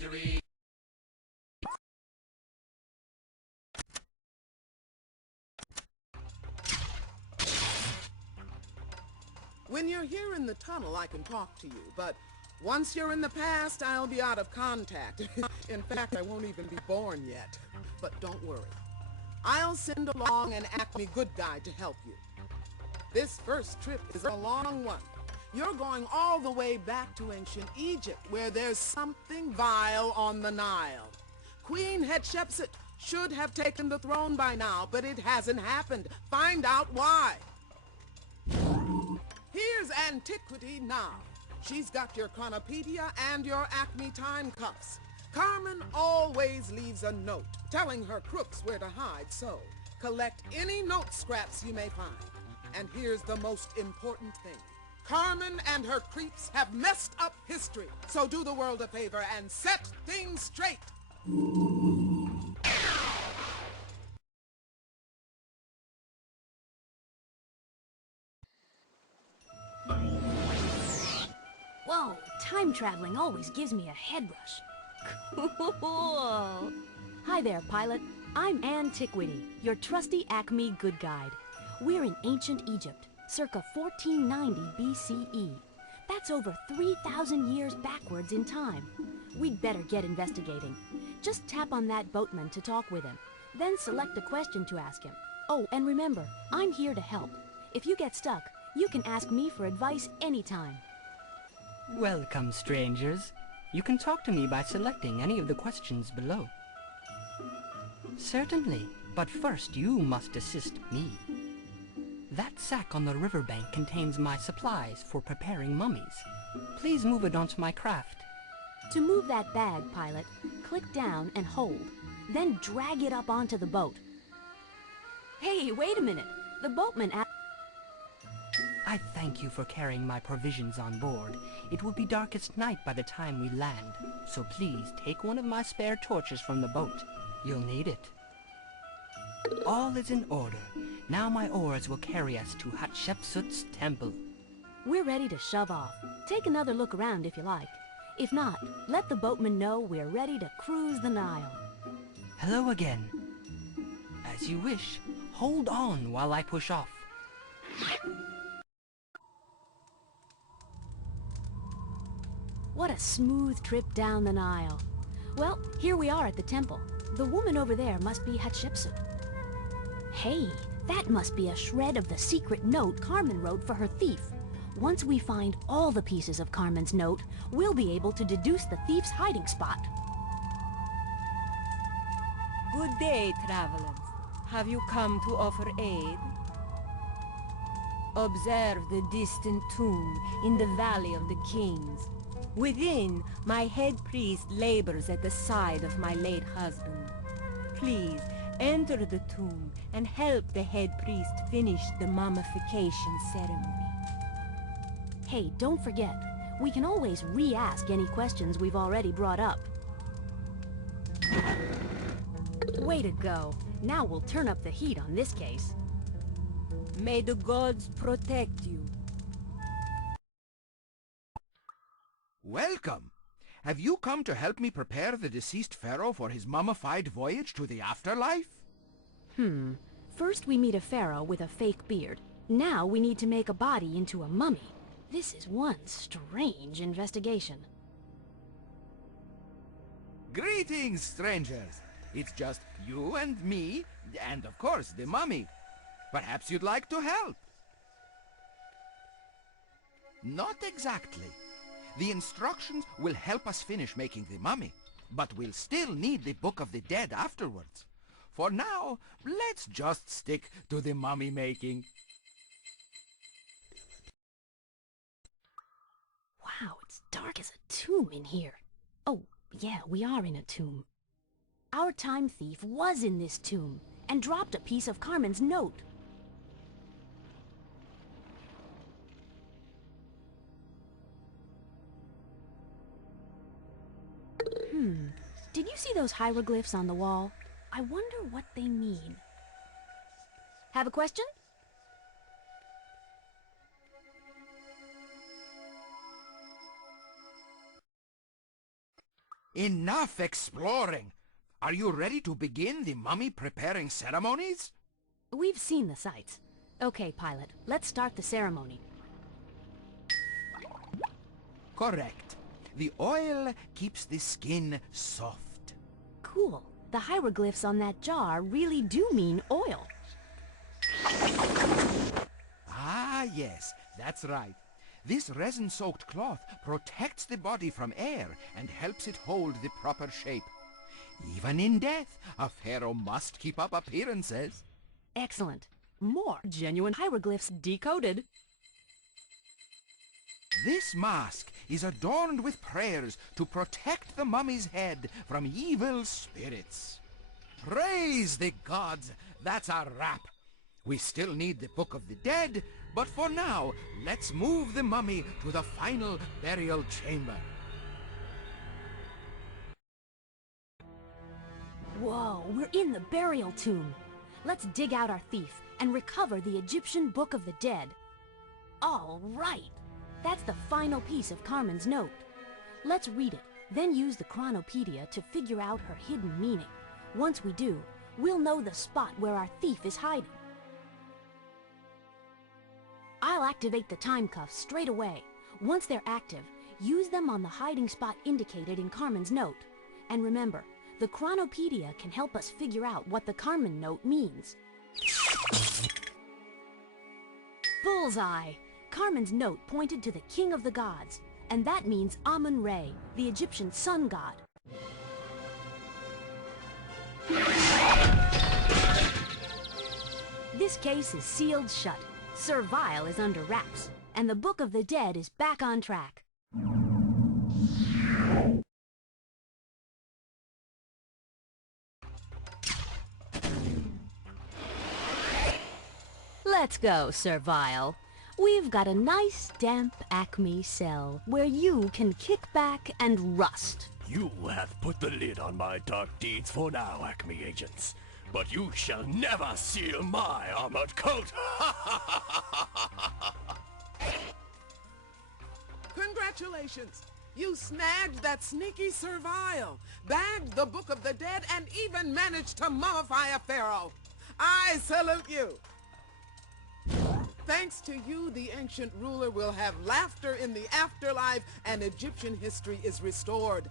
history. When you're here in the tunnel, I can talk to you, but once you're in the past, I'll be out of contact. In fact, I won't even be born yet. But don't worry. I'll send along an Acme good guide to help you. This first trip is a long one. You're going all the way back to ancient Egypt, where there's something vile on the Nile. Queen Hatshepsut should have taken the throne by now, but it hasn't happened. Find out why. Here's Ann Tickwitte now. She's got your chronopedia and your Acme time cuffs. Carmen always leaves a note telling her crooks where to hide, so collect any note scraps you may find. And here's the most important thing. Carmen and her creeps have messed up history, so do the world a favor and set things straight. Whoa, time traveling always gives me a head rush. Cool. Hi there, pilot. I'm Ann Tickwitte, your trusty Acme good guide. We're in ancient Egypt, circa 1490 BCE. That's over 3,000 years backwards in time. We'd better get investigating. Just tap on that boatman to talk with him, then select a question to ask him. Oh, and remember, I'm here to help. If you get stuck, you can ask me for advice anytime. Welcome, strangers. You can talk to me by selecting any of the questions below. Certainly, but first you must assist me. That sack on the riverbank contains my supplies for preparing mummies. Please move it onto my craft. To move that bag, pilot, click down and hold, then drag it up onto the boat. Hey, wait a minute. The boatman I thank you for carrying my provisions on board. It will be darkest night by the time we land, so please take one of my spare torches from the boat. You'll need it. All is in order. Now my oars will carry us to Hatshepsut's temple. We're ready to shove off. Take another look around if you like. If not, let the boatman know we're ready to cruise the Nile. Hello again. As you wish. Hold on while I push off. What a smooth trip down the Nile. Well, here we are at the temple. The woman over there must be Hatshepsut. Hey, that must be a shred of the secret note Carmen wrote for her thief. Once we find all the pieces of Carmen's note, we'll be able to deduce the thief's hiding spot. Good day, travelers. Have you come to offer aid? Observe the distant tomb in the Valley of the Kings. Within, my head priest labors at the side of my late husband. Please, enter the tomb and help the head priest finish the mummification ceremony. Hey, don't forget, we can always re-ask any questions we've already brought up. Way to go. Now we'll turn up the heat on this case. May the gods protect you. Welcome. Have you come to help me prepare the deceased pharaoh for his mummified voyage to the afterlife? First we meet a pharaoh with a fake beard. Now we need to make a body into a mummy. This is one strange investigation. Greetings, strangers. It's just you and me, and of course the mummy. Perhaps you'd like to help? Not exactly. The instructions will help us finish making the mummy, but we'll still need the Book of the Dead afterwards. For now, let's just stick to the mummy making. Wow, it's dark as a tomb in here. Oh, yeah, we are in a tomb. Our time thief was in this tomb and dropped a piece of Carmen's note. Did you see those hieroglyphs on the wall? I wonder what they mean. Have a question? Enough exploring! Are you ready to begin the mummy-preparing ceremonies? We've seen the sights. Okay, pilot, let's start the ceremony. Correct. The oil keeps the skin soft. Cool. The hieroglyphs on that jar really do mean oil. Ah, yes, that's right. This resin-soaked cloth protects the body from air and helps it hold the proper shape. Even in death, a pharaoh must keep up appearances. Excellent. More genuine hieroglyphs decoded. This mask is adorned with prayers to protect the mummy's head from evil spirits. Praise the gods! That's a wrap. We still need the Book of the Dead, but for now, let's move the mummy to the final burial chamber. Whoa, we're in the burial tomb. Let's dig out our thief and recover the Egyptian Book of the Dead. All right. That's the final piece of Carmen's note. Let's read it, then use the Chronopedia to figure out her hidden meaning. Once we do, we'll know the spot where our thief is hiding. I'll activate the time cuffs straight away. Once they're active, use them on the hiding spot indicated in Carmen's note. And remember, the Chronopedia can help us figure out what the Carmen note means. Bullseye! Carmen's note pointed to the King of the Gods, and that means Amun-Re, the Egyptian sun god. This case is sealed shut. Servile is under wraps, and the Book of the Dead is back on track. Let's go, Servile. We've got a nice, damp Acme cell where you can kick back and rust. You have put the lid on my dark deeds for now, Acme agents. But you shall never seal my armored coat! Congratulations! You snagged that sneaky Servile, bagged the Book of the Dead, and even managed to mummify a pharaoh. I salute you! Thanks to you, the ancient ruler will have laughter in the afterlife, and Egyptian history is restored.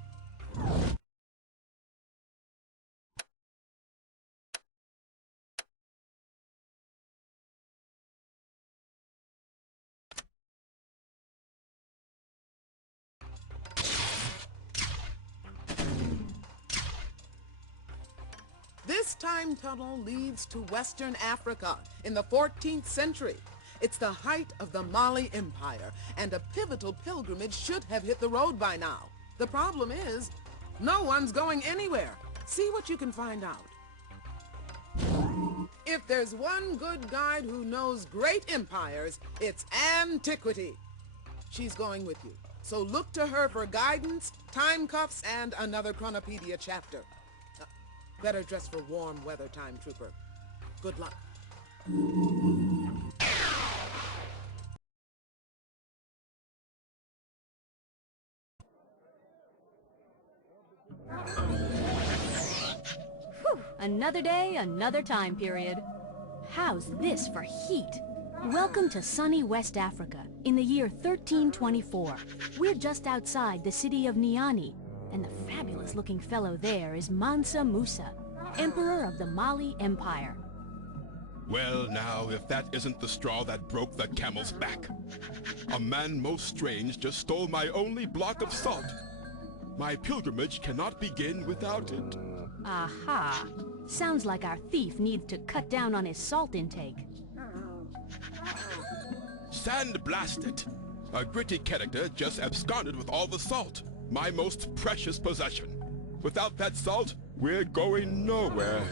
This time tunnel leads to Western Africa in the 14th century. It's the height of the Mali Empire, and a pivotal pilgrimage should have hit the road by now. The problem is, no one's going anywhere. See what you can find out. If there's one good guide who knows great empires, it's Ann Tickwitte. She's going with you, so look to her for guidance, time cuffs, and another Chronopedia chapter. Better dress for warm weather, Time Trooper. Good luck. Whew, another day, another time period. How's this for heat? Welcome to sunny West Africa in the year 1324. We're just outside the city of Niani, and the fabulous-looking fellow there is Mansa Musa, Emperor of the Mali Empire. Well, now, if that isn't the straw that broke the camel's back. A man most strange just stole my only block of salt. My pilgrimage cannot begin without it. Aha. Sounds like our thief needs to cut down on his salt intake. Sand blast it! A gritty character just absconded with all the salt, my most precious possession. Without that salt, we're going nowhere.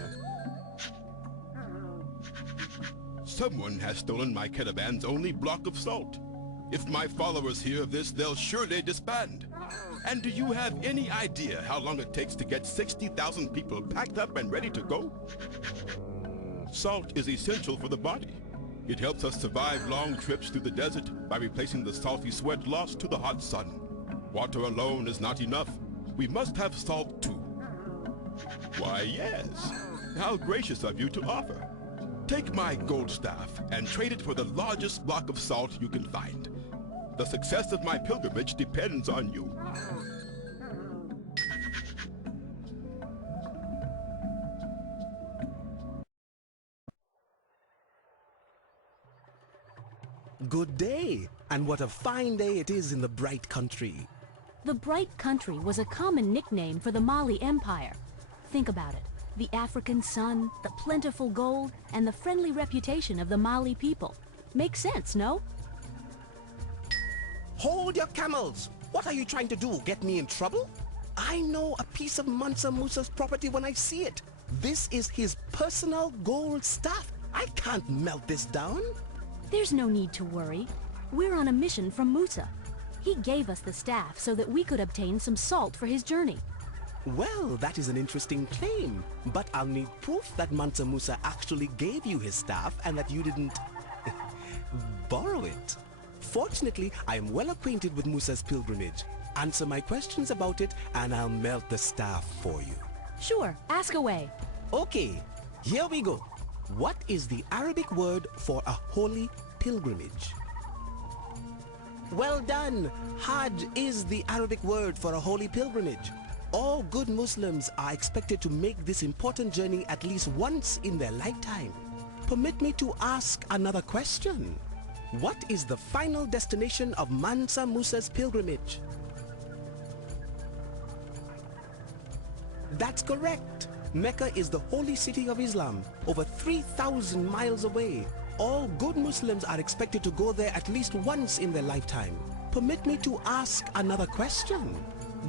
Someone has stolen my caravan's only block of salt. If my followers hear of this, they'll surely disband. And do you have any idea how long it takes to get 60,000 people packed up and ready to go? Salt is essential for the body. It helps us survive long trips through the desert by replacing the salty sweat lost to the hot sun. Water alone is not enough. we must have salt too. Why, yes. How gracious of you to offer. Take my gold staff and trade it for the largest block of salt you can find. The success of my pilgrimage depends on you. Good day, and what a fine day it is in the Bright Country. The Bright Country was a common nickname for the Mali Empire. Think about it. The African sun, the plentiful gold, and the friendly reputation of the Mali people. Makes sense, no? Hold your camels! What are you trying to do, get me in trouble? I know a piece of Mansa Musa's property when I see it. This is his personal gold staff. I can't melt this down. There's no need to worry. We're on a mission from Musa. He gave us the staff so that we could obtain some salt for his journey. Well, that is an interesting claim, but I'll need proof that Mansa Musa actually gave you his staff and that you didn't borrow it. Fortunately, I am well acquainted with Musa's pilgrimage. Answer my questions about it and I'll melt the staff for you. Sure, ask away. Okay, here we go. What is the Arabic word for a holy pilgrimage? Well done! Hajj is the Arabic word for a holy pilgrimage. All good Muslims are expected to make this important journey at least once in their lifetime. Permit me to ask another question. What is the final destination of Mansa Musa's pilgrimage? That's correct. Mecca is the holy city of Islam, over 3,000 miles away. All good Muslims are expected to go there at least once in their lifetime. Permit me to ask another question.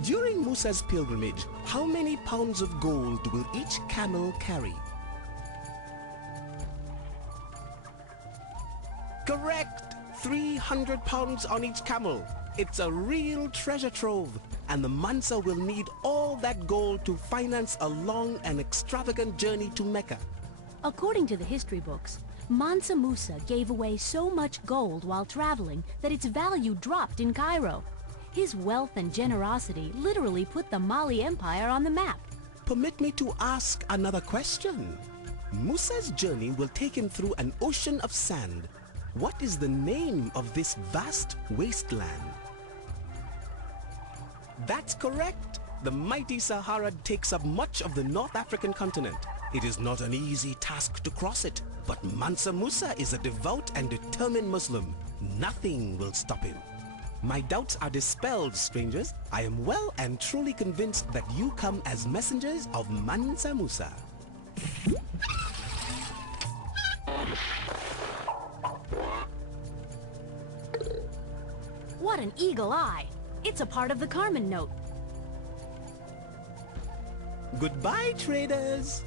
During Musa's pilgrimage, how many pounds of gold will each camel carry? Correct! 300 pounds on each camel. It's a real treasure trove, and the Mansa will need all that gold to finance a long and extravagant journey to Mecca. According to the history books, Mansa Musa gave away so much gold while traveling that its value dropped in Cairo. His wealth and generosity literally put the Mali Empire on the map. Permit me to ask another question. Musa's journey will take him through an ocean of sand. What is the name of this vast wasteland? That's correct. The mighty Sahara takes up much of the North African continent. It is not an easy task to cross it, but Mansa Musa is a devout and determined Muslim. Nothing will stop him. My doubts are dispelled, strangers. I am well and truly convinced that you come as messengers of Mansa Musa. What an eagle eye! It's a part of the Carmen note. Goodbye, traders!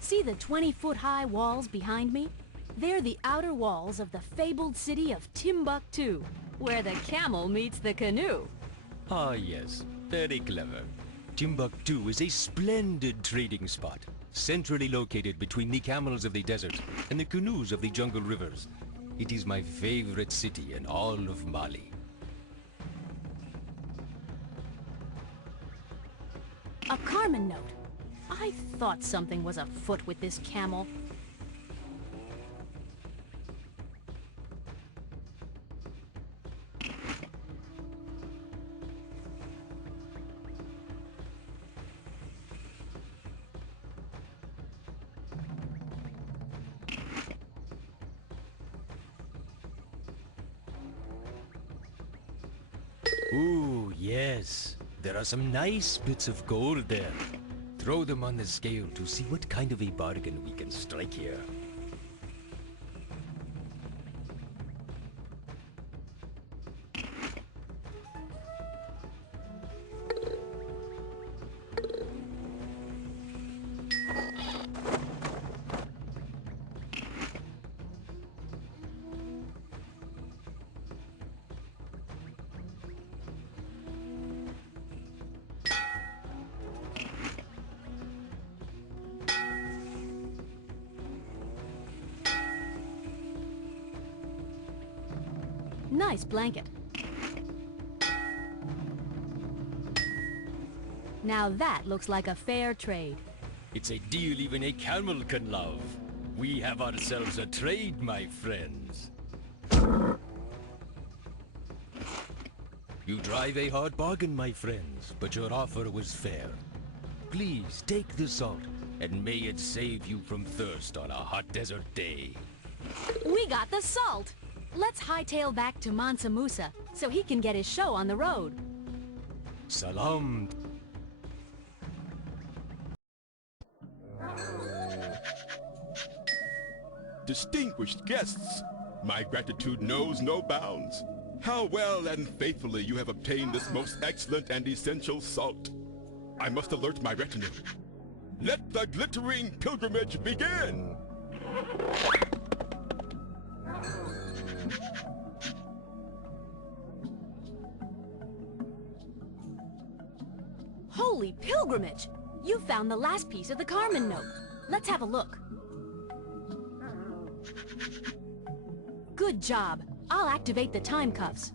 See the 20-foot-high walls behind me? They're the outer walls of the fabled city of Timbuktu, where the camel meets the canoe. Ah yes, very clever. Timbuktu is a splendid trading spot, centrally located between the camels of the desert and the canoes of the jungle rivers. It is my favorite city in all of Mali. A Carmen note. I thought something was afoot with this camel. Ooh, yes. There are some nice bits of gold there. Throw them on the scale to see what kind of a bargain we can strike here. Nice blanket. Now that looks like a fair trade. It's a deal even a camel can love. We have ourselves a trade, my friends. You drive a hard bargain, my friends, but your offer was fair. Please take the salt, and may it save you from thirst on a hot desert day. We got the salt! Let's hightail back to Mansa Musa so he can get his show on the road. Salam. Distinguished guests, my gratitude knows no bounds. How well and faithfully you have obtained this most excellent and essential salt. I must alert my retinue. Let the glittering pilgrimage begin! Holy pilgrimage! You found the last piece of the Carmen note. Let's have a look. Good job. I'll activate the time cuffs.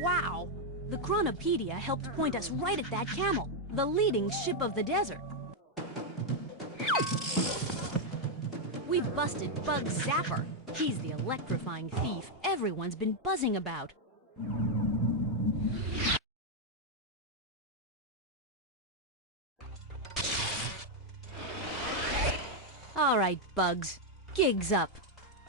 Wow! The Chronopedia helped point us right at that camel, the leading ship of the desert. We've busted Bug Zapper. He's the electrifying thief everyone's been buzzing about. All right, Bugs. Gig's up.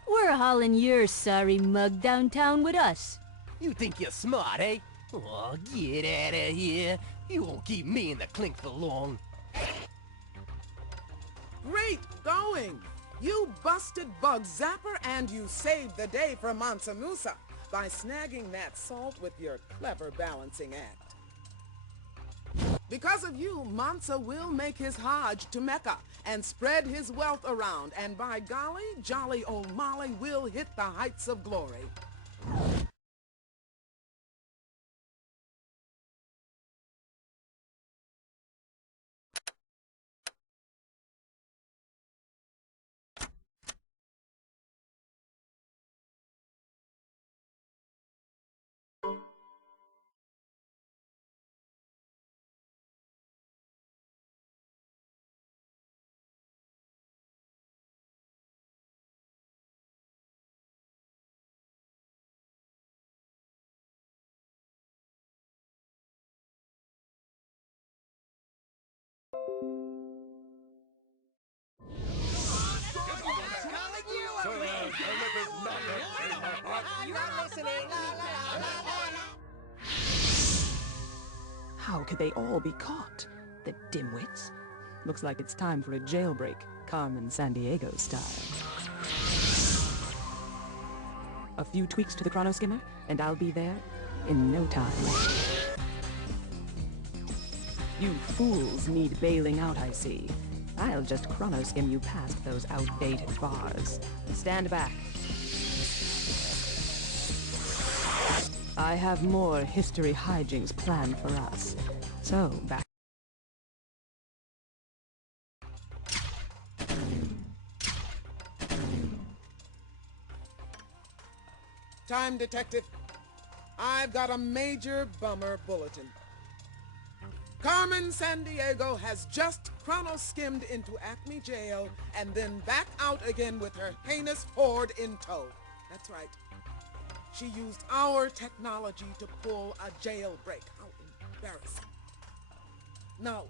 We're hauling your sorry mug downtown with us. You think you're smart, eh? Oh, get out of here. You won't keep me in the clink for long. Great going! You busted Bug Zapper and you saved the day for Mansa Musa by snagging that salt with your clever balancing act. Because of you, Mansa will make his Hajj to Mecca and spread his wealth around, and by golly, jolly old Molly will hit the heights of glory. How could they all be caught? The dimwits. Looks like it's time for a jailbreak, Carmen Sandiego style. A few tweaks to the chronoskimmer, and I'll be there in no time. You fools need bailing out, I see. I'll just chronoskim you past those outdated bars. Stand back. I have more history hijinks planned for us. So, back. Time, Detective. I've got a major bummer bulletin. Carmen Sandiego has just chrono-skimmed into Acme Jail and then back out again with her heinous horde in tow. That's right. She used our technology to pull a jailbreak. How embarrassing. Now,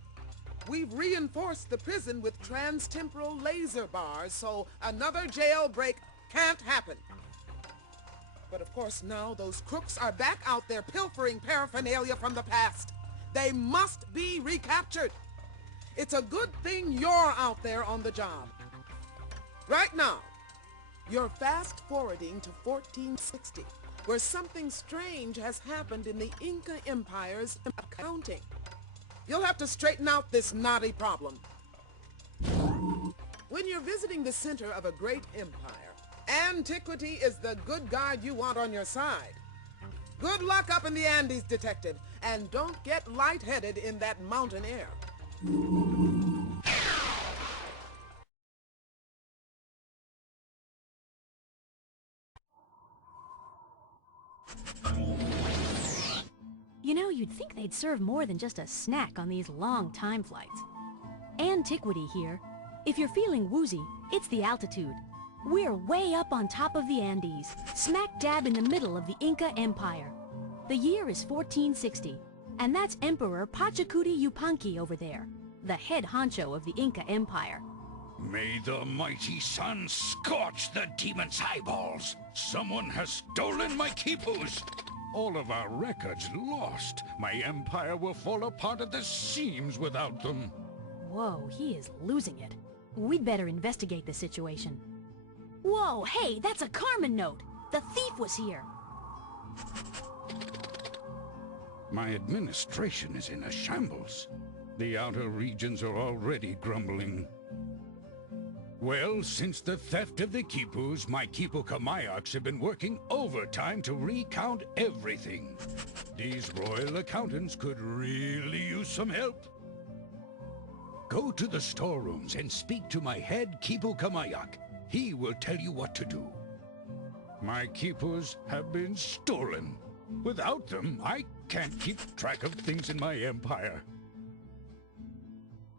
we've reinforced the prison with trans-temporal laser bars, so another jailbreak can't happen. But of course now those crooks are back out there pilfering paraphernalia from the past. They must be recaptured. It's a good thing you're out there on the job. Right now, you're fast-forwarding to 1460, where something strange has happened in the Inca Empire's accounting. You'll have to straighten out this knotty problem. When you're visiting the center of a great empire, Antiquity is the good guide you want on your side. Good luck up in the Andes, Detective, and don't get lightheaded in that mountain air. You know, you'd think they'd serve more than just a snack on these long time flights. Ann Tickwitte here. If you're feeling woozy, it's the altitude. We're way up on top of the Andes, smack dab in the middle of the Inca Empire. The year is 1460, and that's Emperor Panchacuti Yupanqui over there, the head honcho of the Inca Empire. May the mighty sun scorch the demon's eyeballs! Someone has stolen my quipus! All of our records lost. My empire will fall apart at the seams without them. Whoa, he is losing it. We'd better investigate the situation. Whoa, hey, that's a Carmen note! The thief was here! My administration is in a shambles. The outer regions are already grumbling. Well, since the theft of the quipus, my Quipu Kamayaks have been working overtime to recount everything. These royal accountants could really use some help. Go to the storerooms and speak to my head Quipu Kamayak. He will tell you what to do. My quipus have been stolen. Without them, I can't keep track of things in my empire.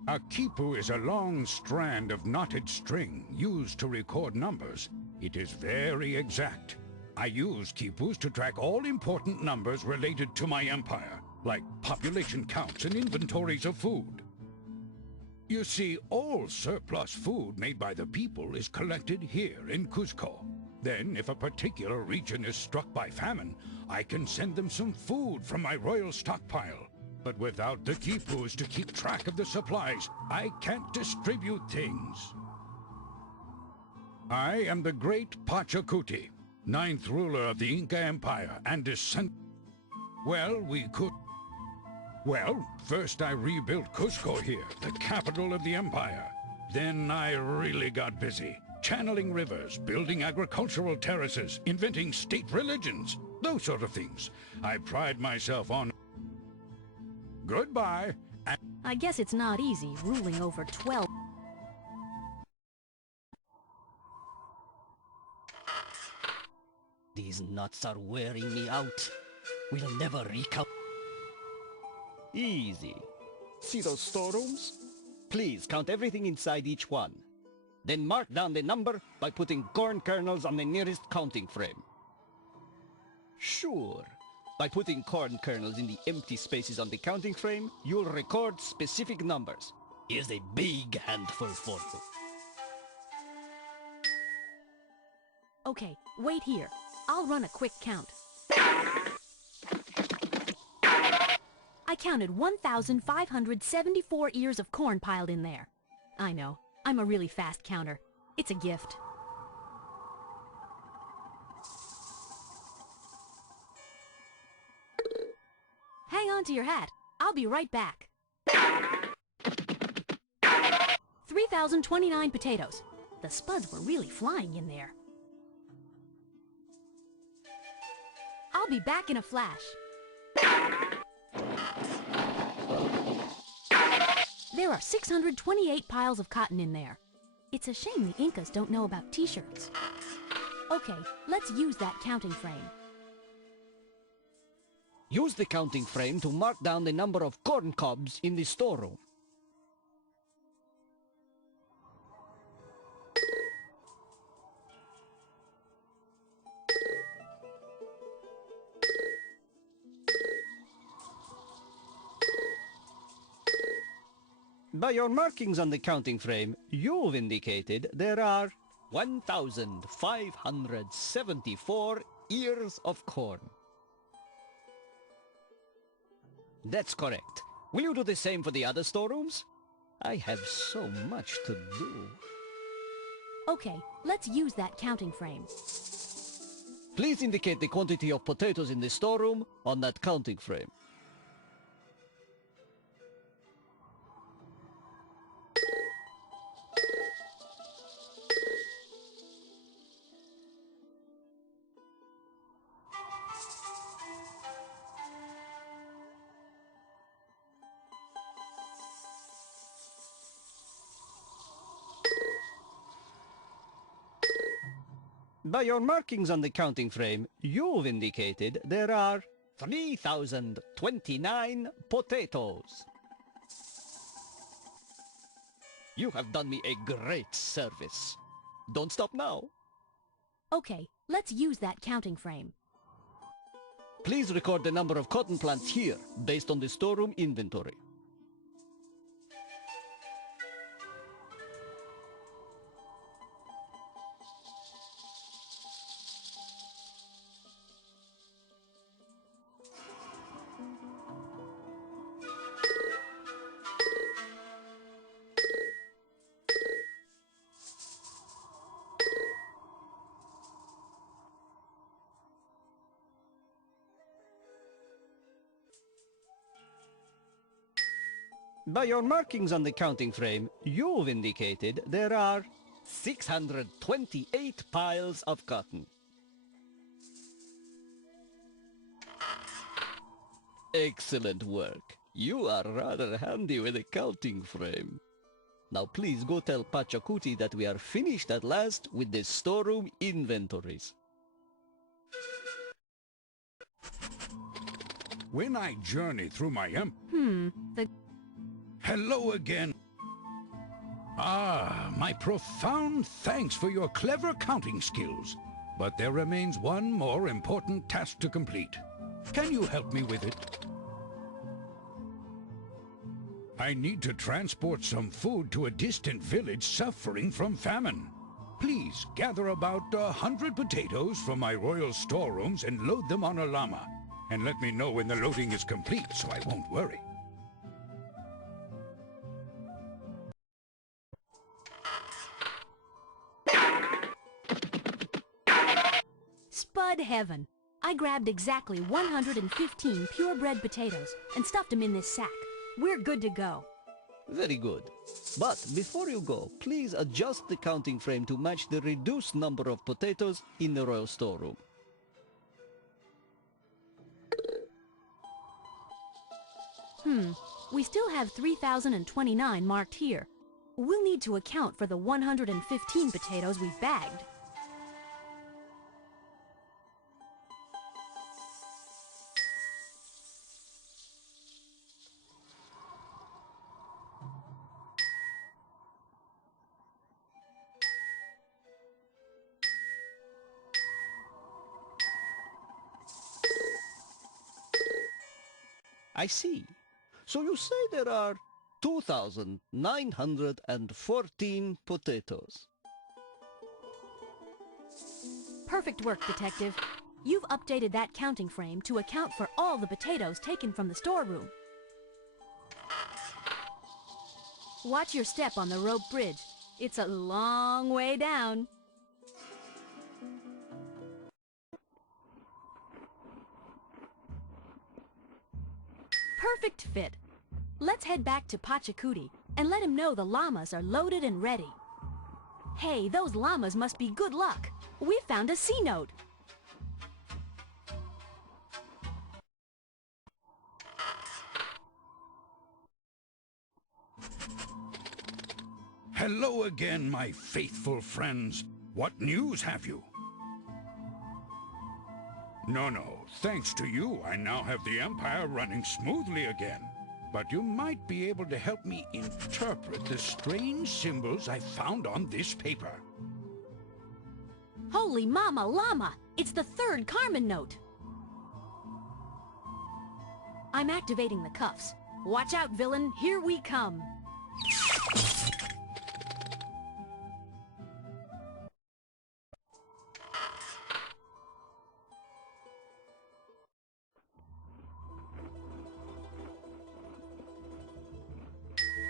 A quipu is a long strand of knotted string used to record numbers. It is very exact. I use quipus to track all important numbers related to my empire, like population counts and inventories of food. You see, all surplus food made by the people is collected here in Cuzco. Then, if a particular region is struck by famine, I can send them some food from my royal stockpile. But without the quipus to keep track of the supplies, I can't distribute things. I am the great Panchacuti, 9th ruler of the Inca Empire and descend... Well, first I rebuilt Cusco here, the capital of the empire. Then I really got busy, channeling rivers, building agricultural terraces, inventing state religions, those sort of things. I pride myself on... Goodbye. I guess it's not easy ruling over 12... These nuts are wearing me out. We'll never recount. Easy. See those storerooms? Please count everything inside each one. Then mark down the number by putting corn kernels on the nearest counting frame. Sure. By putting corn kernels in the empty spaces on the counting frame, you'll record specific numbers. Here's a big handful for you. Okay, wait here. I'll run a quick count. I counted 1,574 ears of corn piled in there. I know, I'm a really fast counter. It's a gift. Hang on to your hat. I'll be right back. 3,029 potatoes. The spuds were really flying in there. I'll be back in a flash. There are 628 piles of cotton in there. It's a shame the Incas don't know about t-shirts. Okay, let's use that counting frame. Use the counting frame to mark down the number of corn cobs in the storeroom. By your markings on the counting frame, you've indicated there are 1,574 ears of corn. That's correct. Will you do the same for the other storerooms? I have so much to do. Okay, let's use that counting frame. Please indicate the quantity of potatoes in the storeroom on that counting frame. By your markings on the counting frame, you've indicated there are 3,029 potatoes. You have done me a great service. Don't stop now. Okay, let's use that counting frame. Please record the number of cotton plants here, based on the storeroom inventory. By your markings on the counting frame, you've indicated there are 628 piles of cotton. Excellent work. You are rather handy with a counting frame. Now please go tell Panchacuti that we are finished at last with the storeroom inventories. When I journey through my Hello again. Ah, my profound thanks for your clever counting skills. But there remains one more important task to complete. Can you help me with it? I need to transport some food to a distant village suffering from famine. Please gather about 100 potatoes from my royal storerooms and load them on a llama. And let me know when the loading is complete so I won't worry. Spud heaven! I grabbed exactly 115 purebred potatoes and stuffed them in this sack. We're good to go. Very good. But before you go, please adjust the counting frame to match the reduced number of potatoes in the royal storeroom. We still have 3,029 marked here. We'll need to account for the 115 potatoes we've bagged. I see. So you say there are 2,914 potatoes. Perfect work, Detective. You've updated that counting frame to account for all the potatoes taken from the storeroom. Watch your step on the rope bridge. It's a long way down. Perfect fit. Let's head back to Panchacuti and let him know the llamas are loaded and ready. Hey, those llamas must be good luck. We found a C note. Hello again, my faithful friends. What news have you? No, thanks to you, I now have the Empire running smoothly again. But you might be able to help me interpret the strange symbols I found on this paper. Holy mama llama! It's the third Carmen note! I'm activating the cuffs. Watch out, villain, here we come!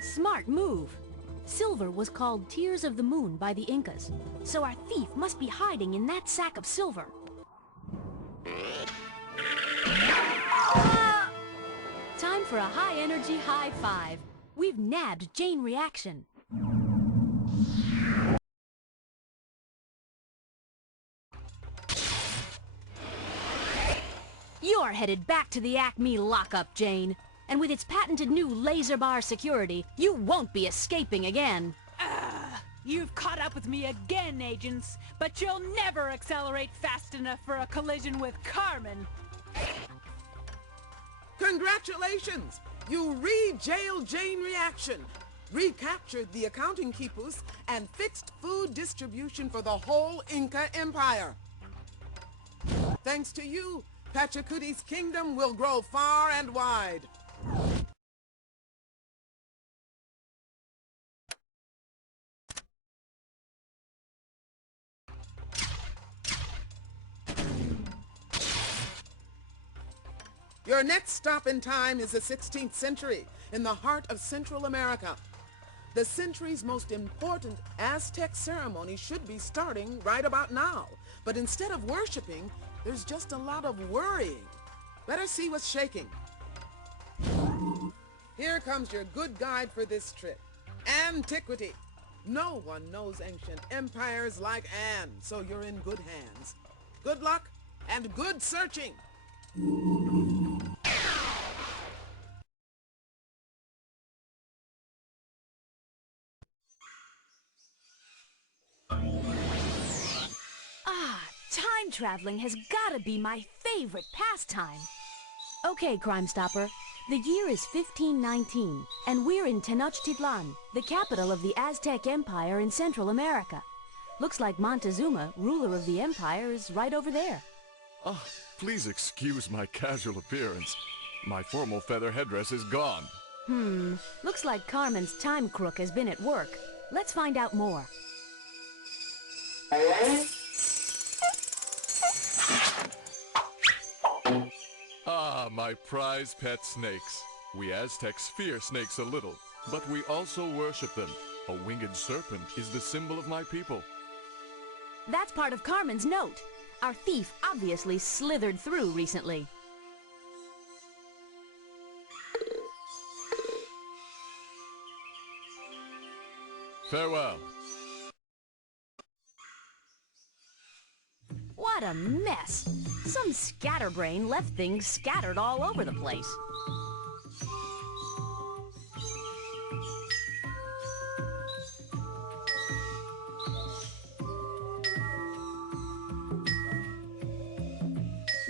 Smart move! Silver was called Tears of the Moon by the Incas, so our thief must be hiding in that sack of silver. Ah! Time for a high-energy high five. We've nabbed Jane Reaction. You're headed back to the Acme lockup, Jane. And with its patented new laser bar security, you won't be escaping again. You've caught up with me again, agents, but you'll never accelerate fast enough for a collision with Carmen. Congratulations! You re-jailed Jane Reaction, recaptured the accounting quipus, and fixed food distribution for the whole Inca Empire. Thanks to you, Panchacuti's kingdom will grow far and wide. Your next stop in time is the 16th century, in the heart of Central America. The century's most important Aztec ceremony should be starting right about now. But instead of worshiping, there's just a lot of worrying. Better see what's shaking. Here comes your good guide for this trip, Ann Tickwitte. No one knows ancient empires like Anne, so you're in good hands. Good luck and good searching! Time traveling has gotta be my favorite pastime. Okay, Crime Stopper. The year is 1519, and we're in Tenochtitlan, the capital of the Aztec Empire in Central America. Looks like Montezuma, ruler of the empire, is right over there. Oh, please excuse my casual appearance. My formal feather headdress is gone. Looks like Carmen's time crook has been at work. Let's find out more. Ah, my prize pet snakes. We Aztecs fear snakes a little, but we also worship them. A winged serpent is the symbol of my people. That's part of Carmen's note. Our thief obviously slithered through recently. Farewell. What a mess! Some scatterbrain left things scattered all over the place.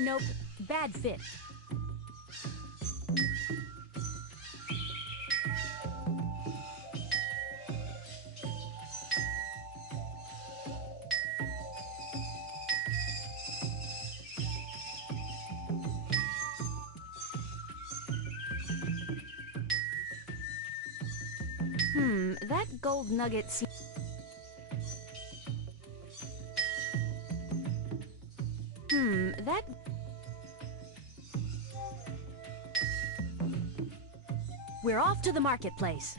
Nope, bad fit. That gold nugget seems... that... We're off to the marketplace.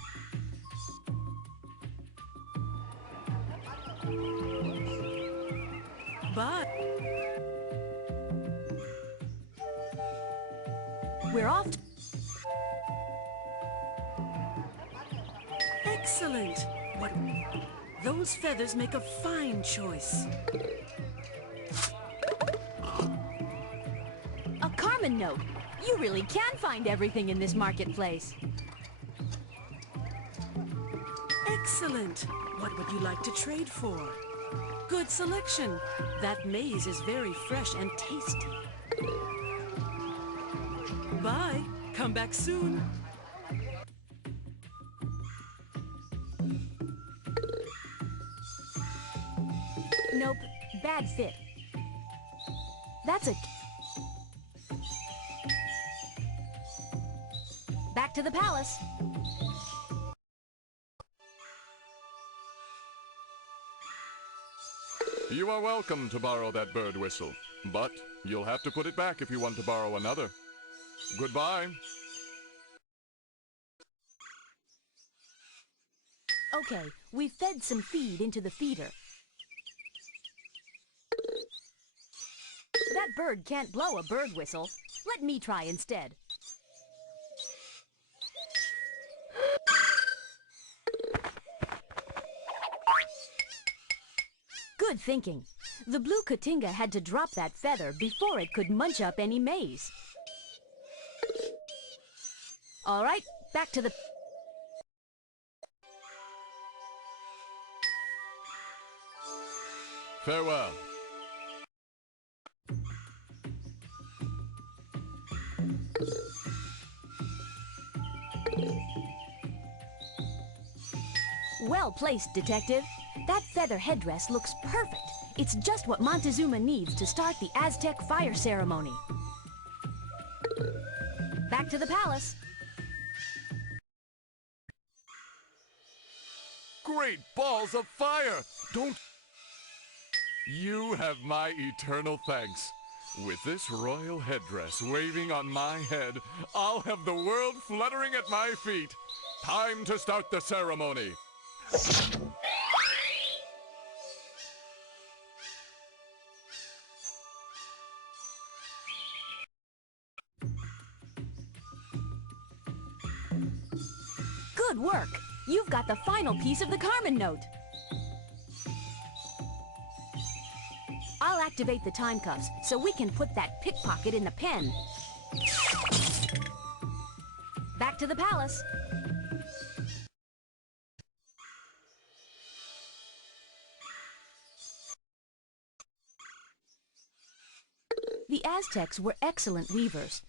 But... We're off to... Excellent! What... Those feathers make a fine choice. A Carmen note! You really can find everything in this marketplace. Excellent! What would you like to trade for? Good selection. That maize is very fresh and tasty. Bye. Come back soon. Nope, bad fit. That's a... Back to the palace. You are welcome to borrow that bird whistle, but you'll have to put it back if you want to borrow another. Goodbye. Okay, we fed some feed into the feeder. That bird can't blow a bird whistle. Let me try instead. Good thinking. The blue Katinga had to drop that feather before it could munch up any maize. All right, back to the... Farewell. Well placed, Detective. That feather headdress looks perfect. It's just what Montezuma needs to start the Aztec fire ceremony. Back to the palace. Great balls of fire! Don't... You have my eternal thanks. With this royal headdress waving on my head, I'll have the world fluttering at my feet. Time to start the ceremony. Good work! You've got the final piece of the Carmen note. I'll activate the time cuffs so we can put that pickpocket in the pen. Back to the palace. The Aztecs were excellent weavers.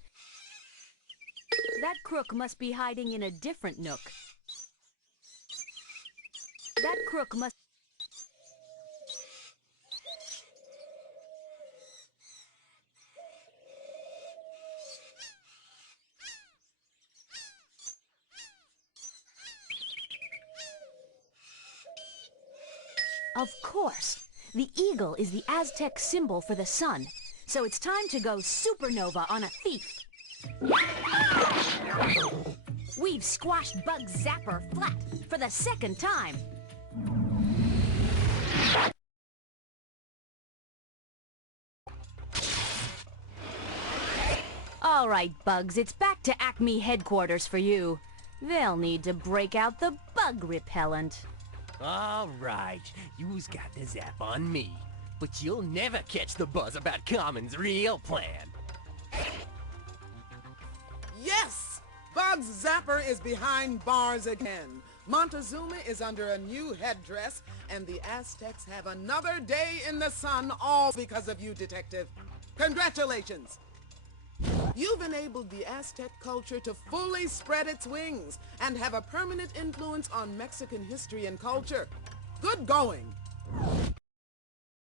That crook must be hiding in a different nook. That crook must... Of course! The eagle is the Aztec symbol for the sun, so it's time to go supernova on a thief. We've squashed Bug Zapper flat for the second time. All right, Bugs, it's back to Acme headquarters for you. They'll need to break out the bug repellent. All right, you's got the zap on me, but you'll never catch the buzz about Carmen's real plan. Yes! Bugs Zapper is behind bars again. Montezuma is under a new headdress, and the Aztecs have another day in the sun, all because of you, Detective. Congratulations! You've enabled the Aztec culture to fully spread its wings and have a permanent influence on Mexican history and culture. Good going!